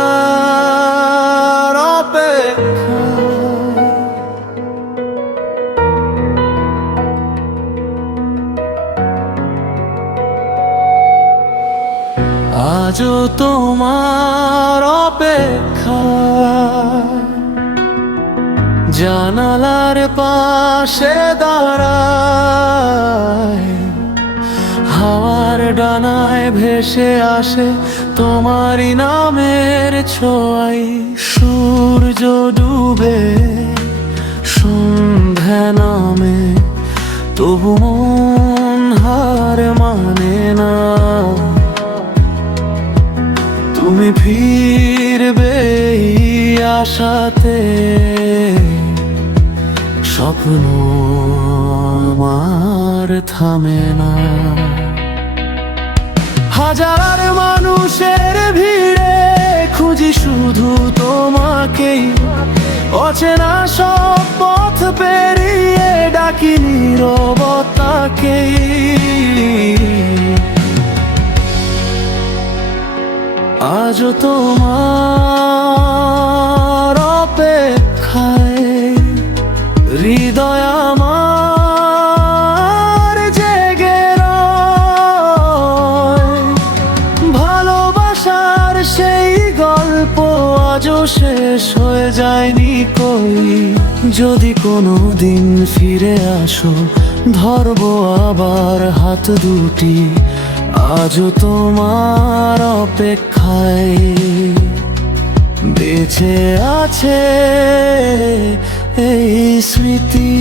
তোমার অপেক্ষা। আজও তোমার অপেক্ষা, জানালার পাশে দাঁড়ায়, হাওয়ার ডানায় ভেসে আসে তোমারই নামের ছোঁয়ায়। সূর্য ডুবে সন্ধ্যা নামে, তবু মন হার মানে না। তুমি ফিরবে এই আশাতে, স্বপ্ন আমার থামে না। হাজার মানুষের ভিড়ে খুঁজি শুধু তোমাকেই, অচেনা সব পথ পেরিয়ে ডাকি নীরবতাকেই। আজও তোমার অপেক্ষায় হৃদয় আমার জেগে রয়। ভালোবাসার সেই গল্প আজও শেষ হয়ে যায়নি কই। যদি কোনো দিন ফিরে আসো, ধরবো আবার হাত দুটি। আজও তোমার অপেক্ষায় বেঁচে আছে এই স্মৃতি।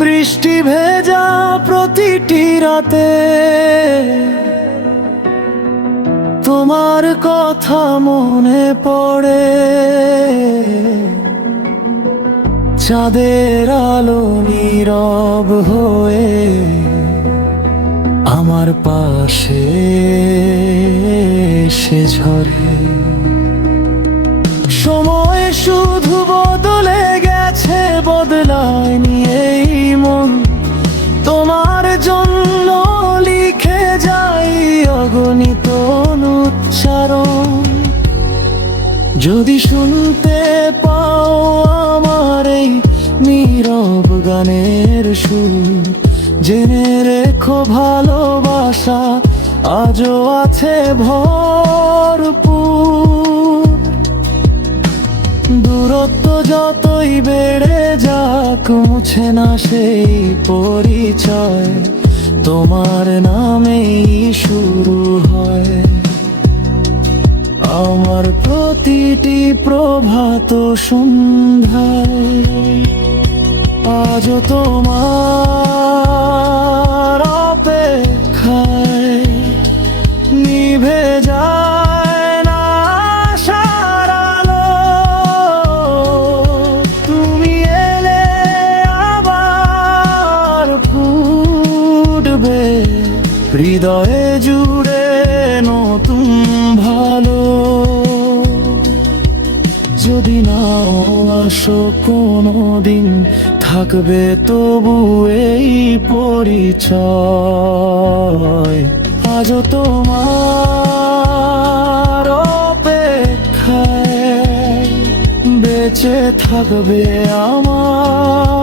বৃষ্টি ভেজা প্রতিটি রাতে তোমার কথা মনে পড়ে। চাঁদের আলো নীরব হয়ে আমার পাশে এসে ঝরে। সময় শুধু বদলে গেছে, বদলায়নি এই মন। তোমার জন্য লিখে যাই অগণিত উচ্চারণ। যদি শুনতে পাও আমার এই নীরব গানের সুর, জেনে রেখো ভালোবাসা আজও আছে ভরপুর। দূরত্ব যতই বেড়ে যাক, মুছে না সেই পরিচয়। তোমার নামেই শুরু হয় আমার প্রতিটি প্রভাত সন্ধ্যায়। আজও তোমার অপেক্ষায় নিভে যায় না আশার আলো। তুমি এলে আবার ফুটবে হৃদয়ে জুড়ে নতুন ভালো। যদি নাও আসো কোনোদিন, থাকবে তবু এই পরিচয়। আজও তোমার অপেক্ষায় বেঁচে থাকবে আমার